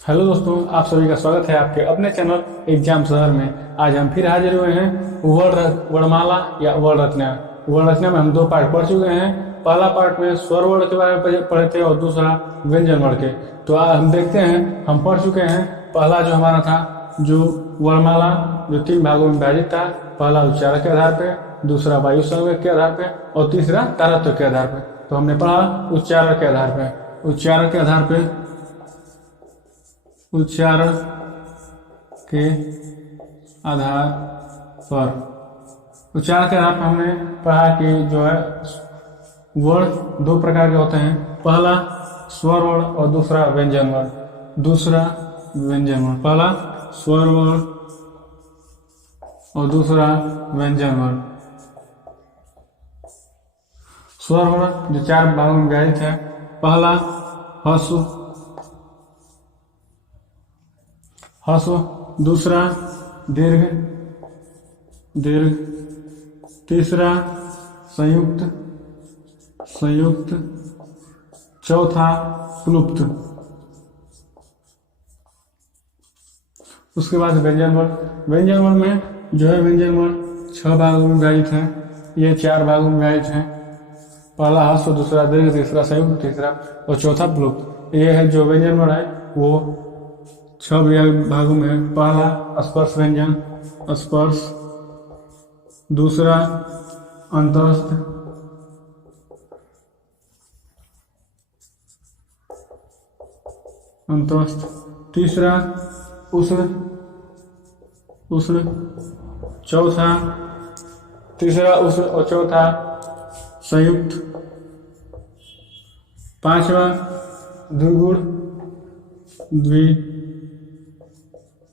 Hello दोस्तों, आप सभी का स्वागत है आपके अपने चैनल एग्जाम शहर में। आज हम फिर हाजिर हुए हैं वर्णमाला या वर्ण रचना। वर्ण रचना में हम दो पार्ट पढ़ चुके हैं। पहला पार्ट में स्वर वर्ण के बारे में पढ़े थे और दूसरा व्यंजन वर्ण के। तो आज हम देखते हैं, हम पढ़ चुके हैं। पहला जो हमारा था जो वर्णमाला, जो 3 भागों में विभाजित था। पहला उच्चारण के आधार पे, दूसरा वायु संवेग के आधार पे और तीसरा तारत्व के आधार पे। तो हमने पढ़ा उच्चारण के आधार पे। उच्चारण के आधार पे उच्चारण के आधार पर उच्चारण के आधार पर हमने पढ़ा कि जो है वर्ण 2 प्रकार के होते हैं। पहला स्वर वर्ण और दूसरा व्यंजन वर्ण। दूसरा व्यंजन वर्ण, पहला स्वर वर्ण और दूसरा व्यंजन वर्ण। स्वर वर्ण जो 4 भागों में विभाजित है। पहला ह्रस्व, दूसरा दीर्घ, तीसरा संयुक्त, चौथा क्लुप्त। उसके बाद व्यंजन वर्ण। व्यंजन वर्ण में जो है व्यंजन वर्ण 6 भागों में विभाजित है। ये 4 भागों में विभाजित है। पहला ह्रस्व, दूसरा दीर्घ, तीसरा संयुक्त, तीसरा और चौथा क्लुप्त। ये है जो व्यंजन वर्ण है वो 6 भागों में। पहला स्पर्श व्यंजन, स्पर्श। दूसरा अंतस्थ, तीसरा उष्ण, चौथा तीसरा उष्ण और चौथा संयुक्त। पांचवा द्विगुण,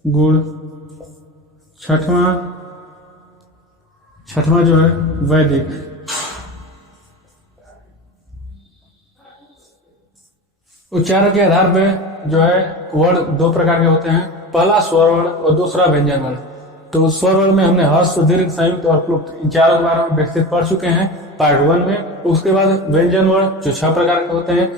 गुण। छठवां जो है वैदिक। उच्चारण के आधार पे जो है वर्ण 2 प्रकार के होते हैं। पहला स्वर वर्ण और दूसरा व्यंजन वर्ण। तो स्वर वर्ण में हमने ह्रस्व, दीर्घ, संयुक्त और क्लुप्त इन चारों के बारे में विस्तृत पढ़ चुके हैं पार्ट 1 में। उसके बाद व्यंजन वर्ण जो 6 प्रकार के होते हैं,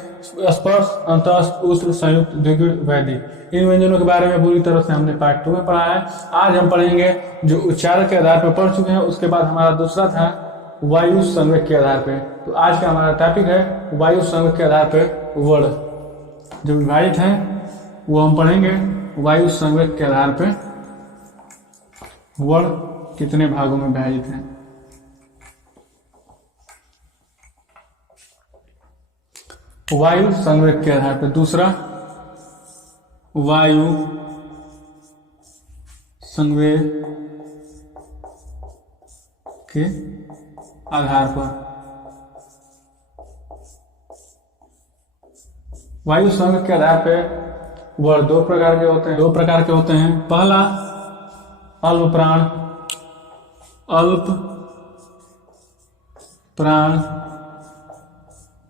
स्पर्श, अंतस्थ, उष्ण, संयुक्त, द्विगुण, वैदिक। इन व्यंजनों के बारे में पूरी तरह से हमने पार्ट 2 में पढ़ा है। आज हम पढ़ेंगे जो उच्चारण के आधार पर पढ़ चुके हैं। उसके बाद हमारा दूसरा था वायु संवेग के आधार पे। तो आज का हमारा टॉपिक है वायु संवेग के आधार पे वर्ण जो विभाजित है वो हम पढ़ेंगे। वायु संवेग के आधार पे वर्ण कितने भागों में विभाजित है। वायु संवेग के आधार पर, दूसरा वायु संवेग के आधार पर। वायु संवेग के आधार पर वर्ण 2 प्रकार के होते हैं। पहला अल्प प्राण,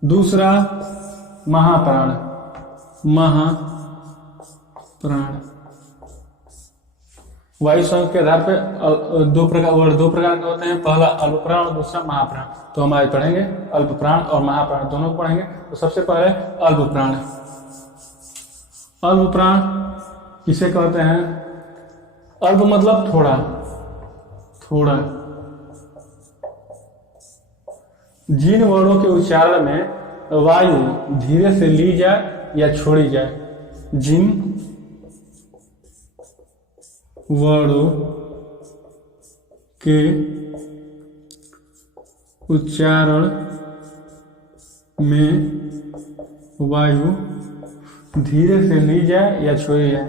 दूसरा महाप्राण। वायु संवेग के आधार पर 2 प्रकार के होते हैं। पहला अल्प प्राण और दूसरा महाप्राण। तो हम आज पढ़ेंगे अल्प प्राण और महाप्राण, दोनों पढ़ेंगे। तो सबसे पहले अल्प प्राण। अल्प प्राण किसे कहते हैं? अल्प मतलब थोड़ा। जिन वर्णों के उच्चारण में वायु धीरे से ली जाए या छोड़ी जाए, जिन वर्णों के उच्चारण में वायु धीरे से ली जाए या छोड़ी जाए,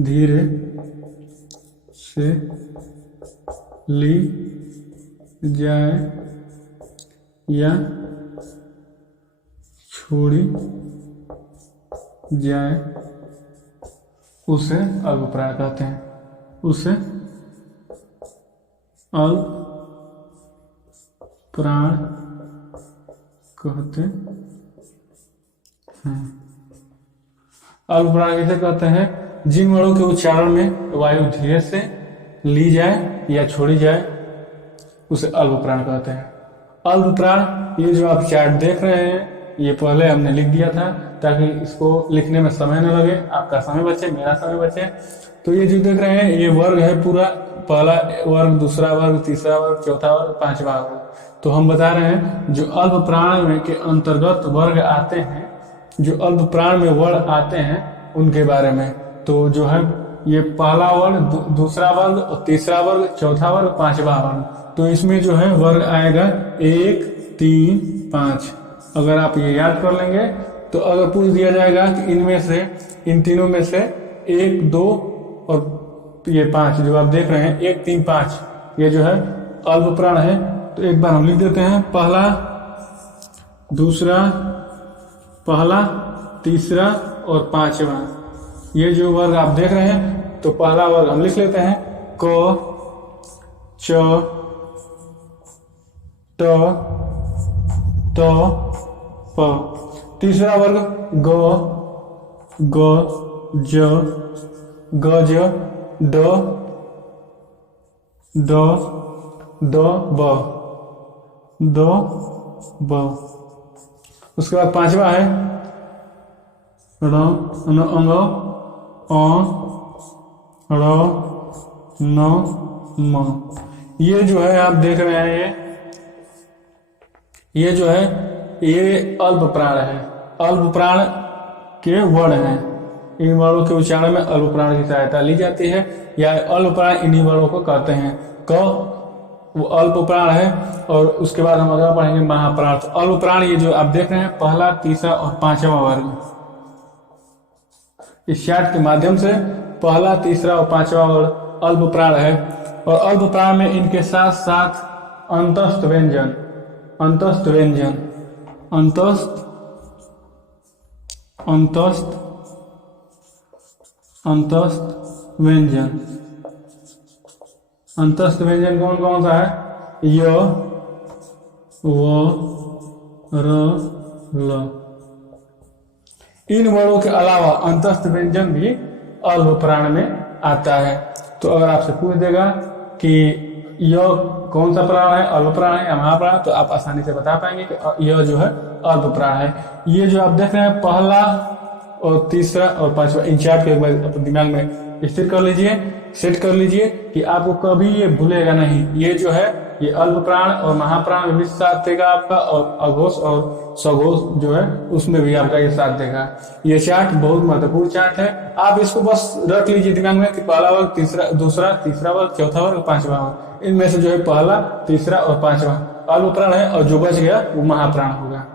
धीरे से ली जाए या छोड़ी जाए, उसे अल्प प्राण कहते हैं। उसे अल्प प्राण कहते हैं। अल्प प्राण किसे कहते हैं? जिन वर्णों के उच्चारण में वायु धीरे से ली जाए या छोड़ी जाए, उसे अल्प प्राण कहते हैं। अल्प प्राण, ये जो आप चार्ट देख रहे हैं, ये पहले हमने लिख दिया था ताकि इसको लिखने में समय न लगे, आपका समय बचे, मेरा समय बचे। तो ये जो देख रहे हैं ये वर्ग है पूरा, पहला वर्ग, दूसरा वर्ग, तीसरा वर्ग, चौथा वर्ग, पांचवा वर्ग। तो हम बता रहे हैं जो अल्प प्राण में के अंतर्गत वर्ग आते हैं, जो अल्प प्राण में वर्ग आते हैं उनके बारे में। तो जो है ये पहला वर्ग, दूसरा वर्ग और तीसरा वर्ग, चौथा वर्ग, पांचवा वर्ग। तो इसमें जो है वर्ग आएगा 1, 3, 5। अगर आप ये याद कर लेंगे तो अगर पूछ दिया जाएगा कि इनमें से, इन तीनों में से 1, 2 और ये 5 जो आप देख रहे हैं 1, 3, 5 ये जो है अल्प प्राण है। तो एक बार हम लिख देते हैं, पहला, दूसरा, पहला, तीसरा और पांचवा। ये जो वर्ग आप देख रहे हैं तो पहला वर्ग हम लिख लेते हैं क, च, ट, त, प। तीसरा वर्ग ग, ग, ज, गज, ड, द, ब, द, ब। उसके बाद पांचवा है र, न, अंग, अ, र, न, म। ये जो है आप देख रहे हैं ये जो है ये अल्प प्राण है, अल्प प्राण के वर्ण हैं। इन वर्णों के उच्चारण में अल्प प्राण की सहायता ली जाती है, या अल्प प्राण इन्हीं वर्णों को कहते हैं। क वो अल्प प्राण है, और उसके बाद हम अगला पढ़ेंगे महाप्राण। तो अल्प प्राण ये जो आप देख रहे हैं पहला, तीसरा और पांचवा वर्ग, इस चार्ट के माध्यम से पहला, तीसरा और पांचवा वर्ग अल्प प्राण है। और अल्प प्राण में इनके साथ साथ अंतस्थ व्यंजन, अंतस्थ व्यंजन, अंतस्थ, अंतस्थ, अंतस्थ व्यंजन। अंतस्थ व्यंजन कौन कौन सा है? य, व, र, ल। इन वर्णों के अलावा अंतस्थ व्यंजन भी अल्प प्राण में आता है। तो अगर आपसे पूछ देगा कि यह कौन सा प्राण है, अल्प प्राण है या महाप्राण, तो आप आसानी से बता पाएंगे कि यह जो है अल्प प्राण है। ये जो आप देख रहे हैं पहला और तीसरा और पांचवा, इन चार्ट को एक बार अपने दिमाग में स्थिर कर लीजिए, सेट कर लीजिए कि आपको कभी ये भूलेगा नहीं। ये जो है ये अल्प प्राण और महाप्राण में भी साथ देगा आपका, और अघोष और सघोष जो है उसमें भी आपका ये साथ देगा। ये चार्ट बहुत महत्वपूर्ण चार्ट है, आप इसको बस रख लीजिए दिमाग में कि पहला वर्ग, तीसरा, दूसरा, तीसरा वर्ग, चौथा वर्ग, पांचवा वर्ग। इनमें से जो है पहला, तीसरा और पांचवा अल्प प्राण है, और जो बच गया वो महाप्राण होगा।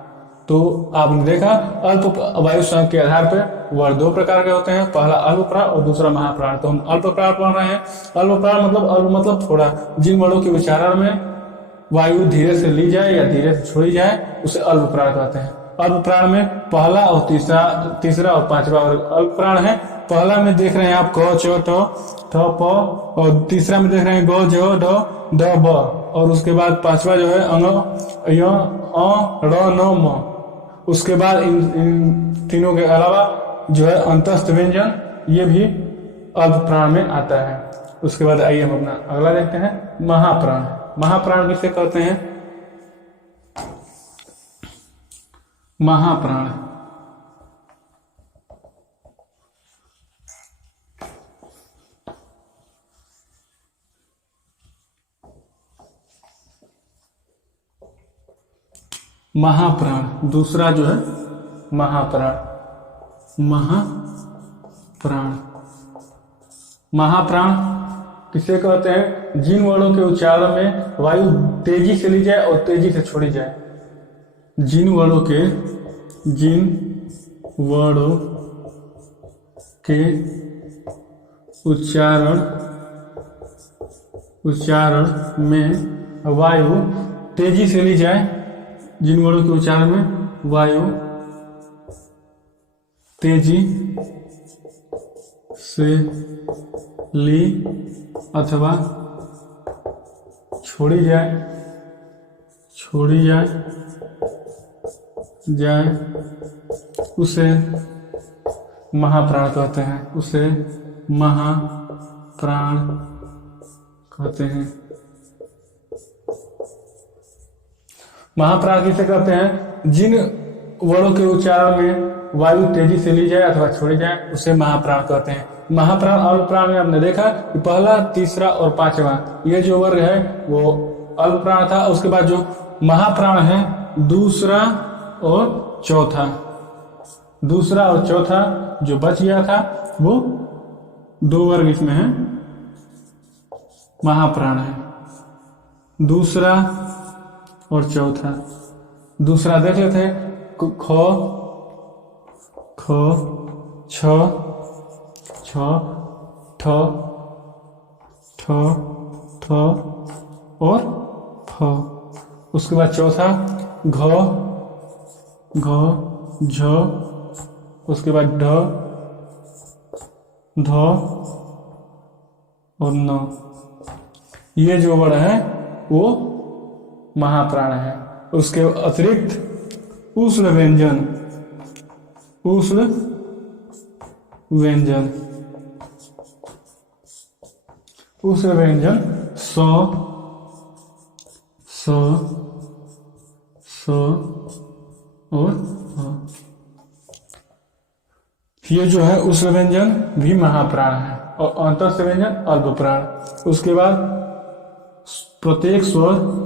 तो आपने देखा अल्प वायु संघ के आधार पर वर्ग दो प्रकार के होते हैं, पहला अल्प प्राण और दूसरा महाप्राण। तो हम अल्प प्राण पढ़ रहे हैं। अल्प प्राण मतलब अल्प मतलब थोड़ा, जिन वर्णों के उच्चारण में वायु धीरे से ली जाए या धीरे से छोड़ी जाए उसे अल्प प्राण कहते हैं। अल्प प्राण में पहला और तीसरा और पांचवा वर्ग अल्प प्राण है। पहला में देख रहे हैं आप क, च, ट, प, और तीसरा में देख रहे हैं ग, ज, ड, ब, और उसके बाद पांचवा जो है अंग, य, अ, र, न, म। उसके बाद इन तीनों के अलावा जो है अंतस्थ व्यंजन, ये भी अल्प प्राण में आता है। उसके बाद आइए हम अपना अगला देखते हैं, महाप्राण। महाप्राण किसे कहते हैं? महाप्राण महाप्राण दूसरा जो है महाप्राण। महाप्राण, महाप्राण किसे कहते हैं? जिन वर्णों के उच्चारण में वायु तेजी से ली जाए और तेजी से छोड़ी जाए। जिन वर्णों के उच्चारण में वायु तेजी से ली जाए, जिन वर्णों के उच्चारण में वायु तेजी से ली अथवा छोड़ी जाए उसे महाप्राण कहते हैं। उसे महाप्राण कहते हैं। महाप्राण किसे कहते हैं? जिन वर्णों के उच्चारण में वायु तेजी से ली जाए अथवा छोड़ी जाए उसे महाप्राण कहते हैं। महाप्राण अल्प प्राण में हमने देखा कि पहला, तीसरा और पांचवा ये जो वर्ग है वो अल्प प्राण था। उसके बाद जो महाप्राण है दूसरा और चौथा, दूसरा और चौथा जो बच गया था वो दो वर्ग इसमें है, महाप्राण है, दूसरा और चौथा। दूसरा देख लेते हैं, ख ख छ छ ठ ठ ठ और फ। उसके बाद चौथा घ घ झ, उसके बाद ढ ध और न। ये जो वर्ण है वो महाप्राण है। उसके अतिरिक्त उष्ण व्यंजन, उष्ण व्यंजन, उष्ण व्यंजन स स स और ह। ये जो है उष्ण व्यंजन भी महाप्राण है और अंतस्थ व्यंजन अल्प प्राण। उसके बाद प्रत्येक स्वर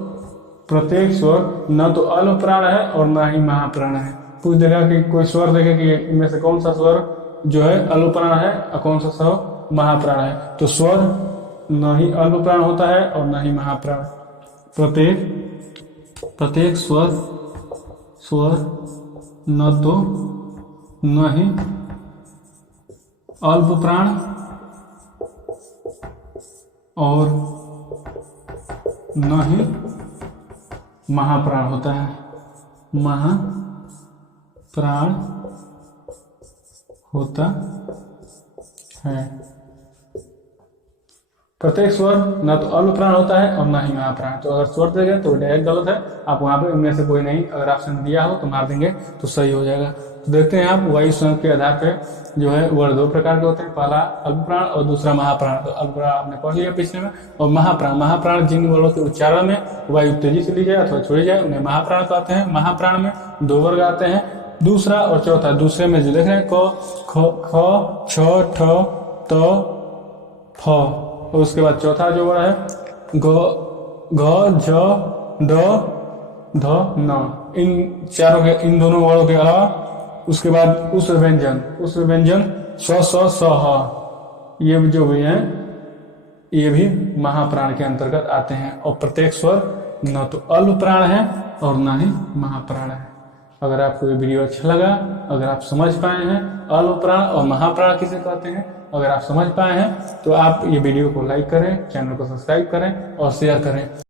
न तो अल्प प्राण है और न ही महाप्राण है। पूछ देगा कि कोई स्वर देखे कि इनमें से कौन सा स्वर जो है अल्प प्राण है और कौन सा स्वर महाप्राण है, तो स्वर न ही अल्प प्राण होता है और न ही महाप्राण। प्रत्येक स्वर न तो न ही अल्प प्राण और न ही महाप्राण होता है। महाप्राण होता है। प्रत्येक स्वर न तो अल्प प्राण होता है और न ही महाप्राण। तो अगर स्वर देंगे तो डायरेक्ट गलत है, आप वहां पे इनमें से कोई नहीं, अगर ऑप्शन दिया हो तो मार देंगे तो सही हो जाएगा। तो देखते हैं आप वायु स्वयं के आधार पे जो है वर्ण दो प्रकार के होते हैं, पहला अल्प प्राण और दूसरा महाप्राण। तो अल्प प्राण आपने पढ़ लिया पिछले में, और महाप्राण जिन वर्णों के उच्चारण में वायु तेजी से ली जाए अथवा छोड़ी जाए उन्हें महाप्राण कहते हैं। महाप्राण में दो वर्ग आते हैं, दूसरा और चौथा। दूसरे में जो देख रहे हैं क ख छ ठ त फ, और उसके बाद चौथा जो वर्ण है घ झ ढ ध न। इन चारों के, इन दोनों वर्णों के अलावा उसके बाद उष्ण व्यंजन स स ह, ये जो भी हैं ये भी महाप्राण के अंतर्गत आते हैं। और प्रत्येक स्वर न तो अल्प प्राण है और न ही महाप्राण है। अगर आपको ये वीडियो अच्छा लगा, अगर आप समझ पाए हैं अल्प प्राण और महाप्राण किसे कहते हैं, अगर आप समझ पाए हैं तो आप ये वीडियो को लाइक करें, चैनल को सब्सक्राइब करें और शेयर करें।